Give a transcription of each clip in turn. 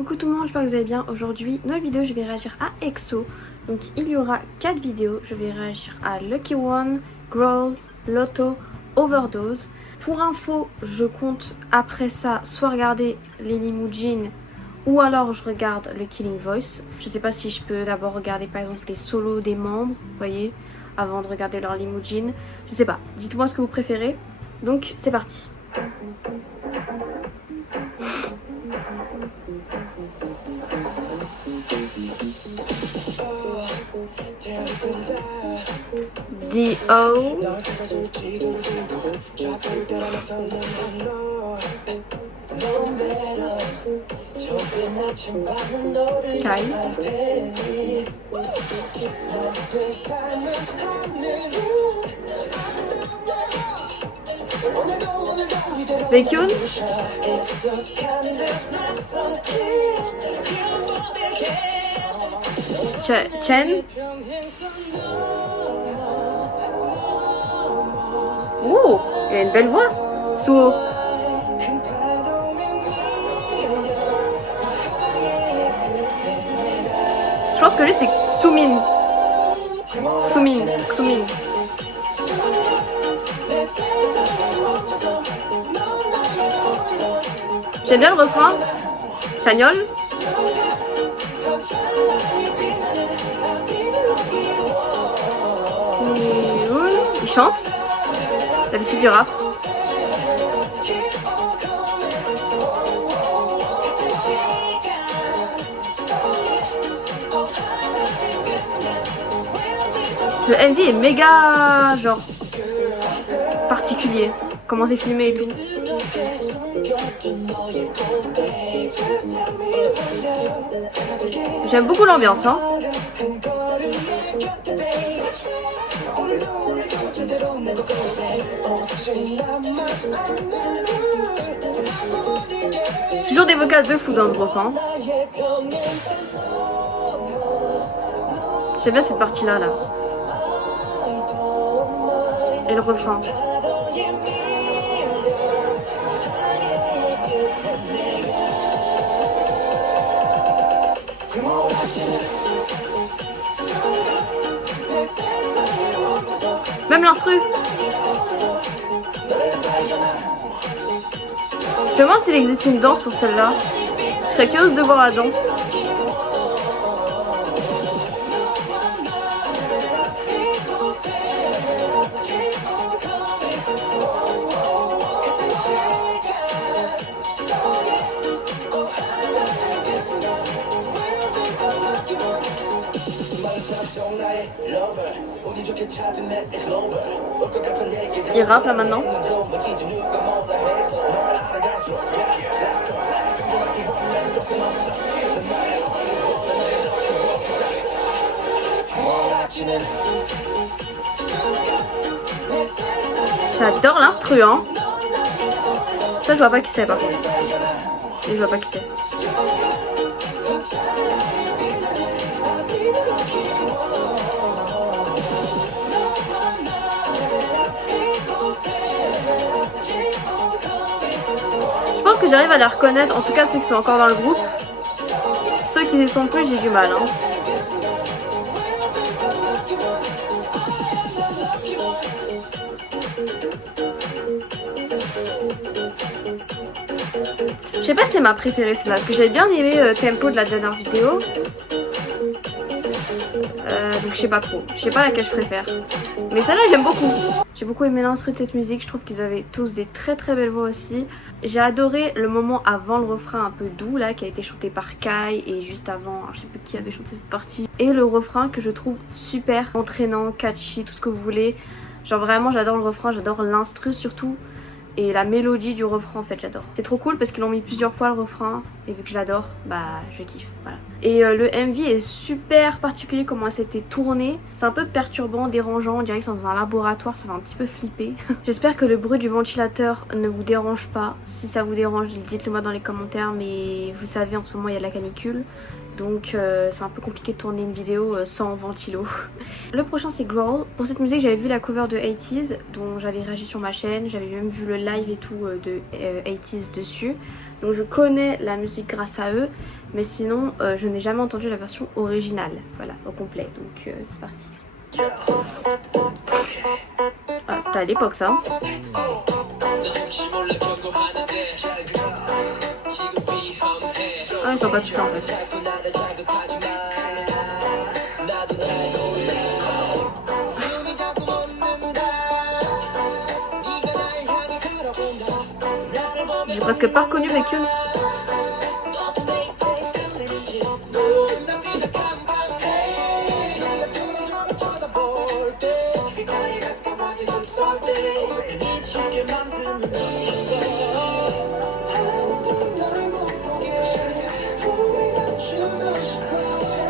Coucou tout le monde, j'espère que vous allez bien. Aujourd'hui, nouvelle vidéo, je vais réagir à EXO. Donc il y aura 4 vidéos. Je vais réagir à Lucky One, Growl, Lotto, Overdose. Pour info, je compte après ça soit regarder les Limousine ou alors je regarde le Killing Voice. Je sais pas si je peux d'abord regarder par exemple les solos des membres, vous voyez, avant de regarder leur Limousine. Je sais pas, dites-moi ce que vous préférez. Donc c'est parti. D.O. Kai. Baekhyun. Chen. Oh, il a une belle voix. Suho. Je pense que lui c'est Sumin. Sumin. J'aime bien le refrain. Chagnol. Il chante. D'habitude du rap. Le MV est méga genre particulier. Comment c'est filmé et tout. J'aime beaucoup l'ambiance, hein. Toujours des vocales de fou dans le groupe, hein. J'aime bien cette partie-là, là. Et le refrain. Même l'instru. Je me demande s'il existe une danse pour celle-là. Je serais curieuse de voir la danse. Il rappe là maintenant. J'adore l'instru, hein. Ça je vois pas qui c'est par contre. Et je vois pas qui c'est. Je pense que j'arrive à les reconnaître, en tout cas ceux qui sont encore dans le groupe. Ceux qui y sont plus, j'ai du mal, hein. Je sais pas si c'est ma préférée celle-là, parce que j'avais bien aimé le tempo de la dernière vidéo. Donc je sais pas trop, je sais pas laquelle je préfère. Mais celle-là j'aime beaucoup. J'ai beaucoup aimé l'instru de cette musique, je trouve qu'ils avaient tous des très très belles voix aussi. J'ai adoré le moment avant le refrain un peu doux là, qui a été chanté par Kai, et juste avant, alors, je sais plus qui avait chanté cette partie. Et le refrain que je trouve super entraînant, catchy, tout ce que vous voulez. Genre vraiment j'adore le refrain, j'adore l'instru surtout. Et la mélodie du refrain en fait j'adore. C'est trop cool parce qu'ils l'ont mis plusieurs fois le refrain. Et vu que je l'adore, bah je kiffe, voilà. Et le MV est super particulier comment ça a été tourné. C'est un peu perturbant, dérangeant, on dirait qu'ils sont dans un laboratoire, ça va un petit peu flipper. J'espère que le bruit du ventilateur ne vous dérange pas. Si ça vous dérange, dites-le moi dans les commentaires. Mais vous savez en ce moment il y a la canicule. Donc c'est un peu compliqué de tourner une vidéo sans ventilo. Le prochain c'est Growl. Pour cette musique j'avais vu la cover de 80s dont j'avais réagi sur ma chaîne. J'avais même vu le live et tout de 80s dessus. Donc je connais la musique grâce à eux, mais sinon je n'ai jamais entendu la version originale, voilà, au complet. Donc c'est parti. Ah, c'était à l'époque ça. Ah, ils sont pas tous là en fait. J'ai presque pas reconnu Baekhyun.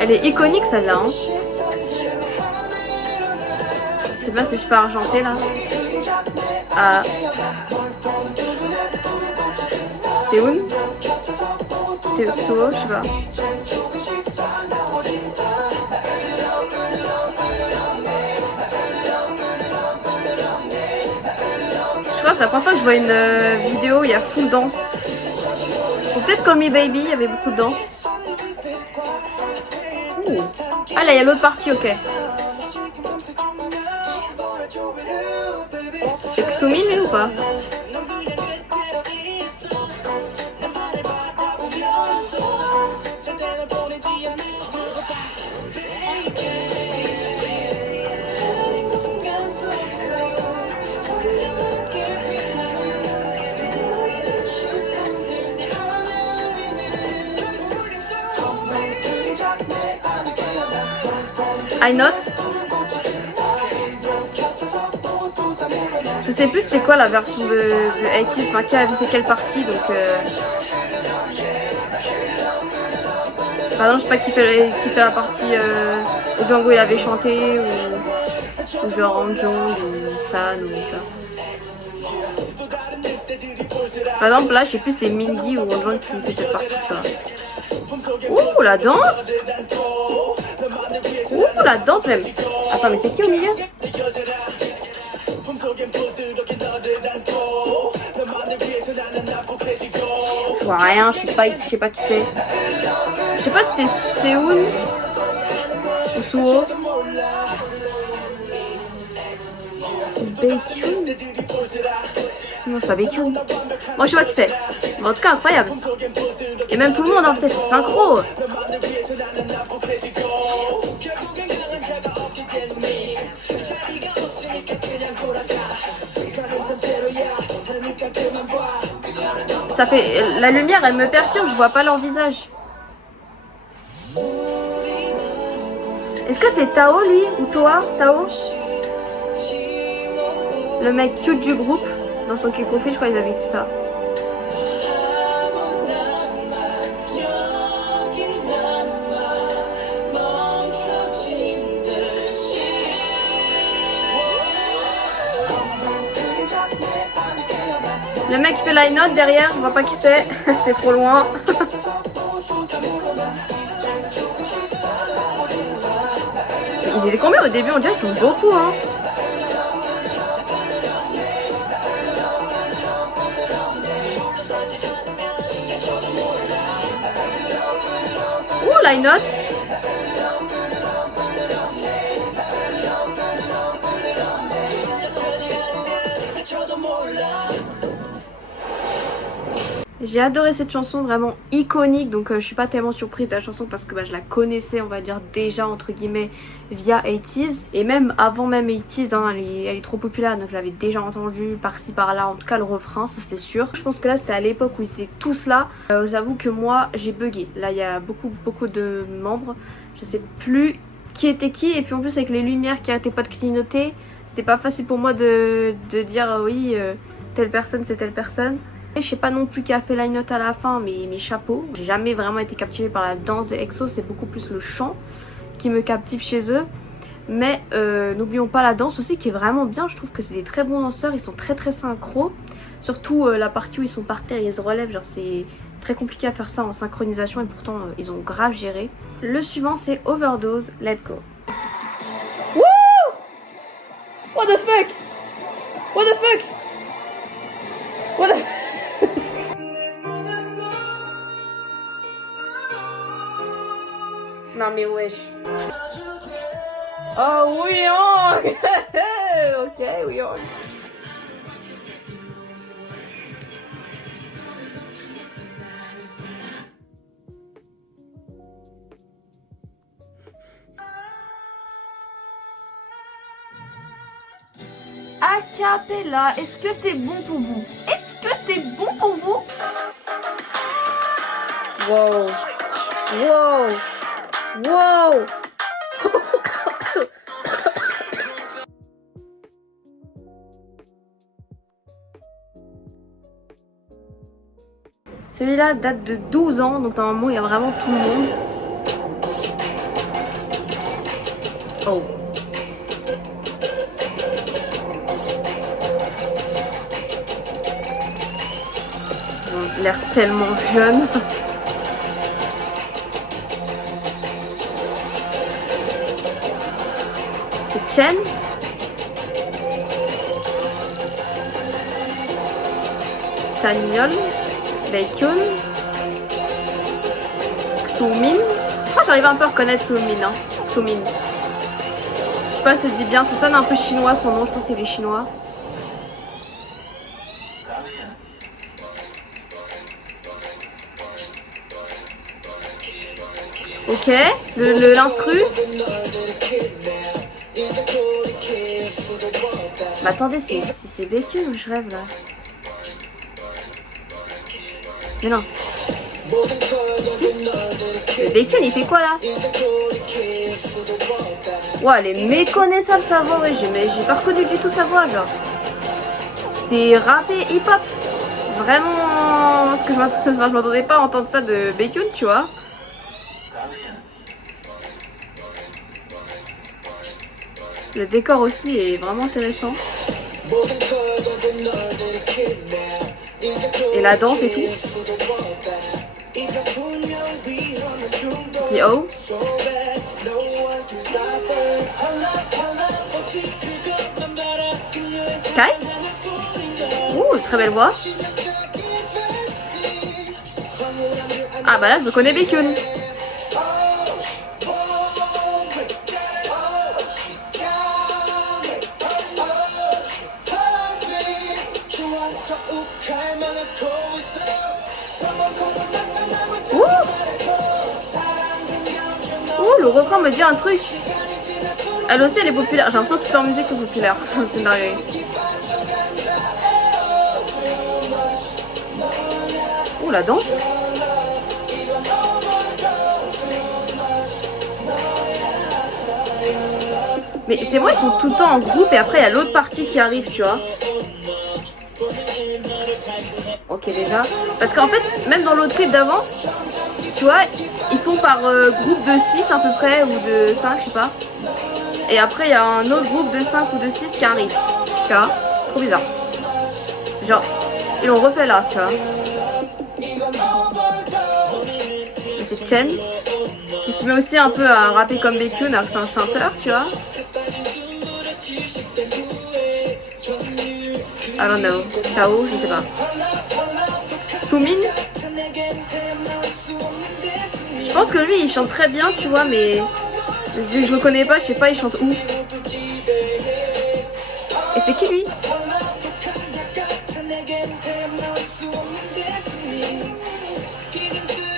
Elle est iconique celle-là. Hein. Je sais pas si je peux argenter là. Ah. Seoun. C'est Suho, je sais pas. Je crois que c'est la première fois que je vois une vidéo, il y a full danse. Ou peut-être Call Me Baby, il y avait beaucoup de danse. Ouh. Ah là, il y a l'autre partie, ok. C'est Ksumi lui ou pas? I Not. Je sais plus c'était quoi la version de 80s, enfin qui avait fait quelle partie donc par exemple je sais pas qui fait la partie où Django il avait chanté ou genre Amjong ou San ou ça. Par exemple là je sais plus c'est Mingi ou Amjong qui fait cette partie tu vois. Ouh la danse. Ouh la danse même. Attends mais c'est qui au milieu? Je vois rien, je sais pas qui c'est. Je sais pas si c'est Seoun ou Suho. Baekhyun. Non c'est pas Baekhyun. Moi je sais pas qui c'est. Mais en tout cas incroyable. Et même tout le monde en fait sur synchro. Ça fait... La lumière elle me perturbe, je vois pas leur visage. Est-ce que c'est Tao lui ou toi? Tao? Le mec cute du groupe. Dans son K-Profil je crois qu'ils avaient dit ça. Le mec qui fait la note derrière, on voit pas qui c'est, c'est trop loin. Ils étaient combien au début? On dirait qu'ils sont beaucoup hein. Ouh la note. J'ai adoré cette chanson, vraiment iconique, donc je suis pas tellement surprise de la chanson parce que je la connaissais on va dire déjà entre guillemets via 80s. Et même avant même 80s, hein, elle est trop populaire donc je l'avais déjà entendue par-ci par-là, en tout cas le refrain ça c'est sûr. Je pense que là c'était à l'époque où ils étaient tous là, j'avoue que moi j'ai bugué. Là il y a beaucoup de membres, je sais plus qui était qui et puis en plus avec les lumières qui arrêtaient pas de clignoter, c'était pas facile pour moi de dire oui telle personne c'est telle personne. Je sais pas non plus qui a fait la note à la fin, mais mes chapeaux. J'ai jamais vraiment été captivée par la danse de EXO, c'est beaucoup plus le chant qui me captive chez eux. Mais n'oublions pas la danse aussi qui est vraiment bien, je trouve que c'est des très bons danseurs, ils sont très synchro. Surtout la partie où ils sont par terre, ils se relèvent, genre c'est très compliqué à faire ça en synchronisation et pourtant ils ont grave géré. Le suivant c'est Overdose, Let's Go. Wouh! What the fuck? What the fuck? What the... Non mais wesh. Oh oui, oh. Ok, oui, oh. Acapella, est-ce que c'est bon pour vous? Est-ce que c'est bon pour vous? Wow. Wow. Wow. Celui-là date de 12 ans, donc normalement il y a vraiment tout le monde. Oh. Ils ont l'air tellement jeunes. C'est Chen. Chanyeol. Baekhyun. Xiumin. Je crois que j'arrive un peu à reconnaître Xiumin. Hein. Xiumin. Je sais pas si ça se dit bien, ça sonne un peu chinois son nom, je pense que c'est les chinois. Ok, l'instru. Bah attendez, c'est Baekhyun ou je rêve là? Mais non. Si. Le Baekhyun il fait quoi là? Ouais, elle est méconnaissable sa voix, ouais, j'ai pas reconnu du tout sa voix, genre. C'est rappé hip-hop. Vraiment, parce que je m'attendais pas à entendre ça de Baekhyun, tu vois. Le décor aussi est vraiment intéressant. Et la danse et tout. D.O. Sky. Ouh, très belle voix. Ah bah là je connais Baekhyun. Ouh, le refrain me dit un truc. Elle aussi elle est populaire. J'ai l'impression que toutes leurs musiques sont populaires. C'est dingue. Ouh, la danse. Mais c'est moi, ils sont tout le temps en groupe et après il y a l'autre partie qui arrive, tu vois. Ok déjà. Parce qu'en fait, même dans l'autre clip d'avant, tu vois, ils font par groupe de 6 à peu près, ou de 5, je sais pas. Et après, il y a un autre groupe de 5 ou de 6 qui arrive. Tu vois, trop bizarre. Genre, ils l'ont refait là, tu vois. C'est Chen, qui se met aussi un peu à rapper comme Baekhyun, alors que c'est un chanteur, tu vois. I don't know. Tao, je ne sais pas. Xiumin. Je pense que lui, il chante très bien, tu vois, mais vu que je le connais pas, je sais pas, il chante où. Et c'est qui lui?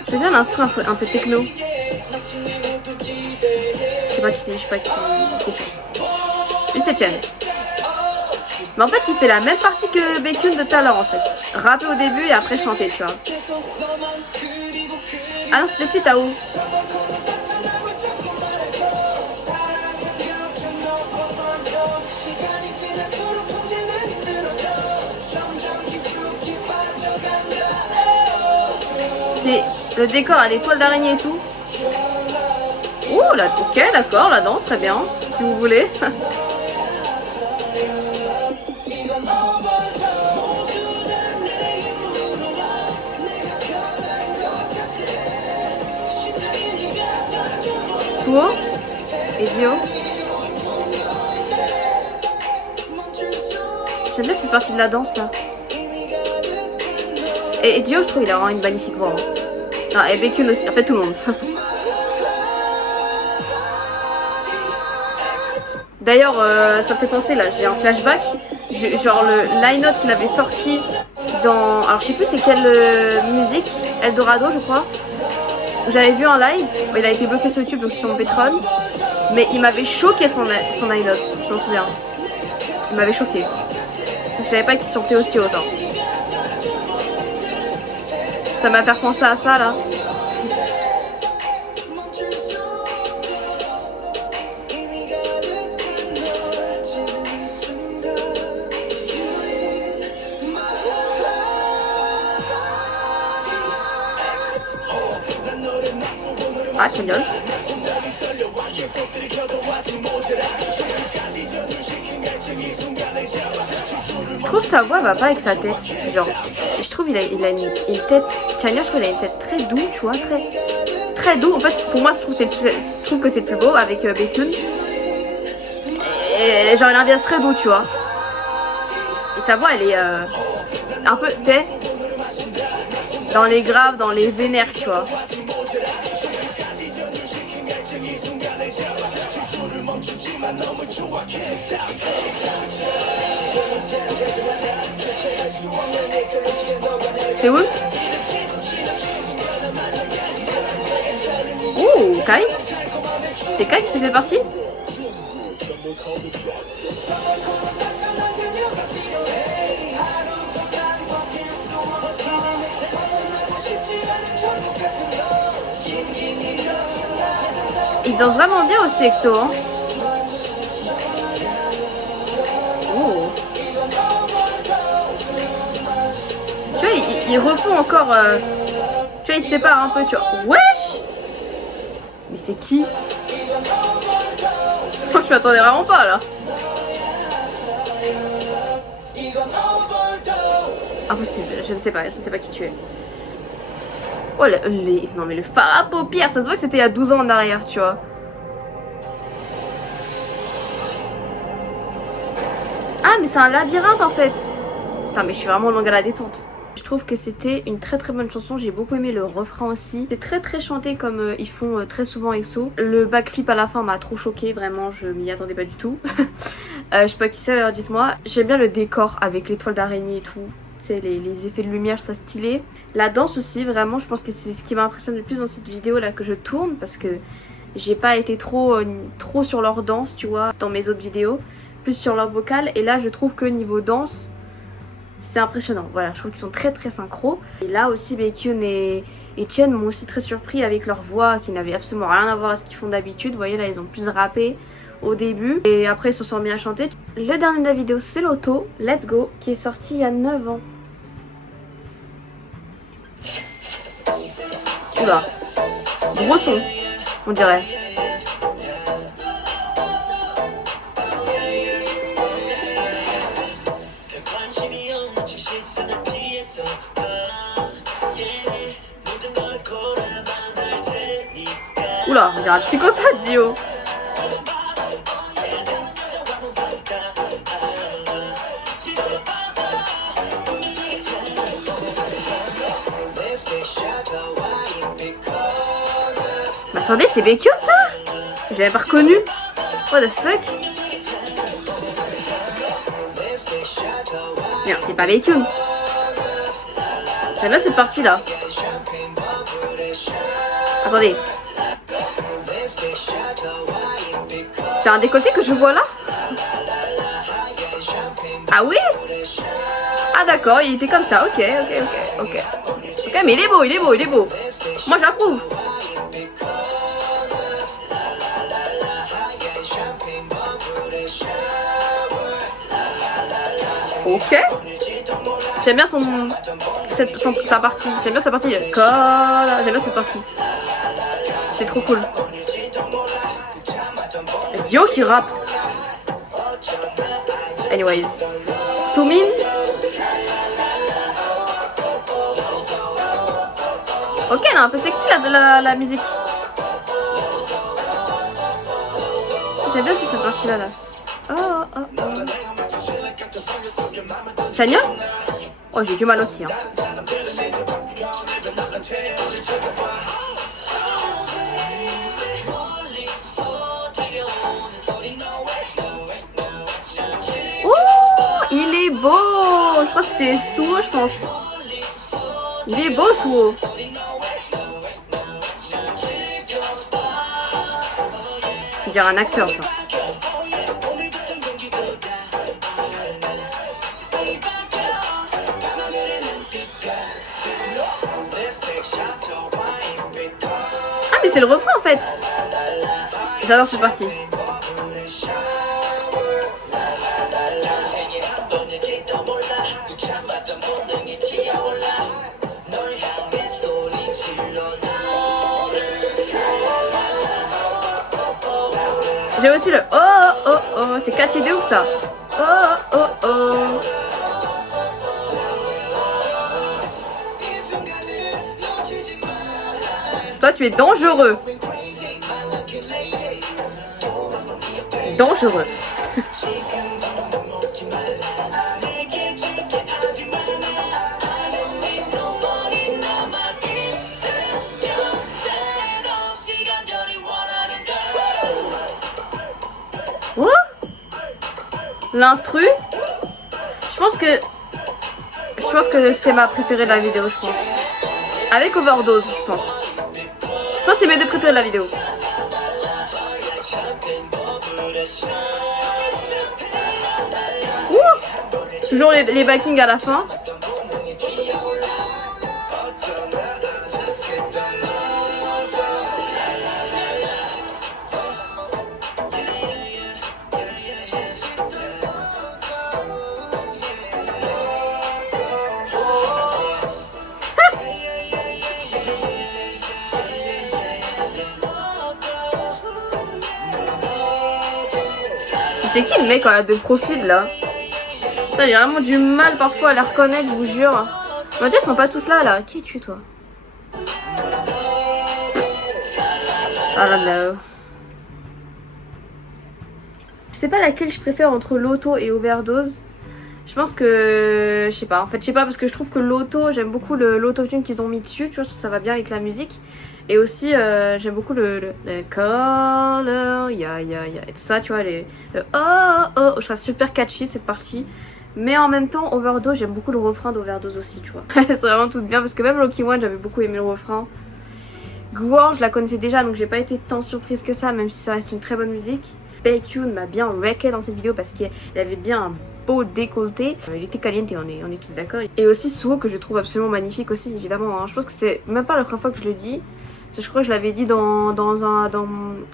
C'est bien l'instru un peu techno. Je sais pas qui c'est, je sais pas qui. Lui c'est Chen. Mais en fait il fait la même partie que Baekhyun de tout à l'heure en fait. Rapper au début et après chanter, tu vois. Ah non, c'était plus Tao. C'est le décor à des toiles d'araignée et tout. Ouh là, ok, d'accord, la danse, très bien, si vous voulez. Suho et Dio. J'aime bien cette partie de la danse là. Et Dio, je trouve, il a vraiment une magnifique voix. Non, et Baekhyun aussi, en fait tout le monde. D'ailleurs, ça me fait penser là, j'ai un flashback. Genre le line-up qu'il avait sorti dans. Alors je sais plus c'est quelle musique, Eldorado je crois. J'avais vu en live, il a été bloqué sur YouTube donc sur mon Patreon. Mais il m'avait choqué son line-up, je m'en souviens. Il m'avait choqué. Je savais pas qu'il sortait aussi autant. Ça m'a fait penser à ça là. Ah, c'est bien. Je trouve sa voix va pas avec sa tête. Genre, je trouve il a une tête. Chania, je trouve il a une tête très doux, tu vois, très doux. En fait, pour moi, je trouve que c'est le plus beau avec Baekhyun. Et genre, il a un visage très doux, tu vois. Et sa voix, elle est un peu, tu sais, dans les graves, dans les vénères, tu vois. C'est où? Ouh, Kai? C'est Kai qui fait cette partie? Il danse vraiment bien aussi, EXO, hein. Oh. Tu vois, ils refont encore... Tu vois, ils se séparent un peu, tu vois. Wesh! Mais c'est qui? Je m'attendais vraiment pas, là. Impossible, je ne sais pas qui tu es. Oh, non mais le fard à paupières, ça se voit que c'était il y a 12 ans en arrière, tu vois. Ah, mais c'est un labyrinthe en fait. Putain, mais je suis vraiment longue à la détente. Je trouve que c'était une très très bonne chanson, j'ai beaucoup aimé le refrain aussi. C'est très chanté comme ils font très souvent EXO. Le backflip à la fin m'a trop choqué, vraiment je m'y attendais pas du tout. Je sais pas qui c'est d'ailleurs, dites-moi. J'aime bien le décor avec l'étoile d'araignée et tout. Tu sais, les effets de lumière, ça stylé. La danse aussi, vraiment, je pense que c'est ce qui m'impressionne le plus dans cette vidéo là que je tourne. Parce que j'ai pas été trop sur leur danse, tu vois, dans mes autres vidéos. Plus sur leur vocal. Et là, je trouve que niveau danse, c'est impressionnant. Voilà, je trouve qu'ils sont très synchro. Et là aussi, Baekhyun et Chen m'ont aussi très surpris avec leur voix qui n'avait absolument rien à voir à ce qu'ils font d'habitude. Vous voyez, là, ils ont plus rappé au début. Et après, ils se sont mis à chanter. Le dernier de la vidéo, c'est l'auto, Let's Go, qui est sorti il y a 9 ans. Oula, gros son, on dirait. Oula, on dirait un psychopathe, Dio. Mais attendez, c'est Baekhyun ça? Je l'avais pas reconnu. What the fuck? Merde, c'est pas Baekhyun. J'aime bien cette partie là. Attendez. C'est un décolleté que je vois là? Ah oui? Ah d'accord, il était comme ça. Ok, mais il est beau. Moi j'approuve. Ok. J'aime bien sa partie. J'aime bien sa partie. J'aime bien cette partie. C'est trop cool. Dio qui rappe. Anyways. Sumin. Ok, elle est un peu sexy la musique. J'aime bien aussi cette partie là. Oh. Chania? Oh, j'ai du mal aussi. Hein. c'est Suho, je pense. Il est beau, Suho. Je dirais un acteur, genre. Ah, mais c'est le refrain en fait. J'adore cette partie. J'ai aussi le oh oh oh, c'est catchy de ouf ça. Oh oh oh. Toi tu es dangereux. Dangereux. Oh, l'instru, je pense que c'est ma préférée de la vidéo, je pense. Avec Overdose, je pense. Je pense que c'est mes deux préférés de la vidéo. Ouh, toujours les backings à la fin. C'est qui le mec de profil là? Putain, j'ai vraiment du mal parfois à les reconnaître, je vous jure. On va dire ils sont pas tous là. Qui es-tu toi? Ah là là. Je sais pas laquelle je préfère entre l'auto et Overdose. Je pense que... Je sais pas, en fait je sais pas parce que je trouve que l'auto, j'aime beaucoup l'autotune qu'ils ont mis dessus, tu vois, je trouve que ça va bien avec la musique. Et aussi j'aime beaucoup le color, ya et tout ça, tu vois, le oh, je trouve ça super catchy cette partie. Mais en même temps, Overdose, j'aime beaucoup le refrain d'Overdose aussi, tu vois. C'est vraiment tout bien parce que même Lucky One, j'avais beaucoup aimé le refrain. Gwar, je la connaissais déjà donc j'ai pas été tant surprise que ça, même si ça reste une très bonne musique. Baekhyun m'a bien wrecké dans cette vidéo parce qu'il avait bien un beau décolleté. Il était caliente, on est tous d'accord. Et aussi Suho que je trouve absolument magnifique aussi, évidemment. Hein. Je pense que c'est même pas la première fois que je le dis. Je crois que je l'avais dit dans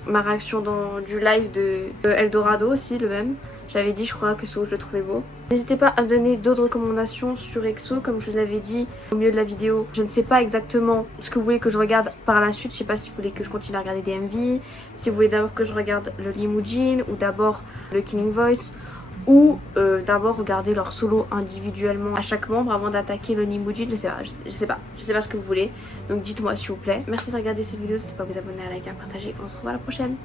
ma réaction du live de Eldorado aussi, le même. J'avais dit, je crois, que Suho, je le trouvais beau. N'hésitez pas à me donner d'autres recommandations sur EXO, comme je vous l'avais dit au milieu de la vidéo. Je ne sais pas exactement ce que vous voulez que je regarde par la suite. Je sais pas si vous voulez que je continue à regarder des MV, si vous voulez d'abord que je regarde le Limujin, ou d'abord le Killing Voice, ou d'abord regarder leur solo individuellement à chaque membre avant d'attaquer le Limujin. Je sais pas ce que vous voulez. Donc dites-moi s'il vous plaît. Merci de regarder cette vidéo, n'hésitez pas à vous abonner, à liker, à partager. On se revoit à la prochaine.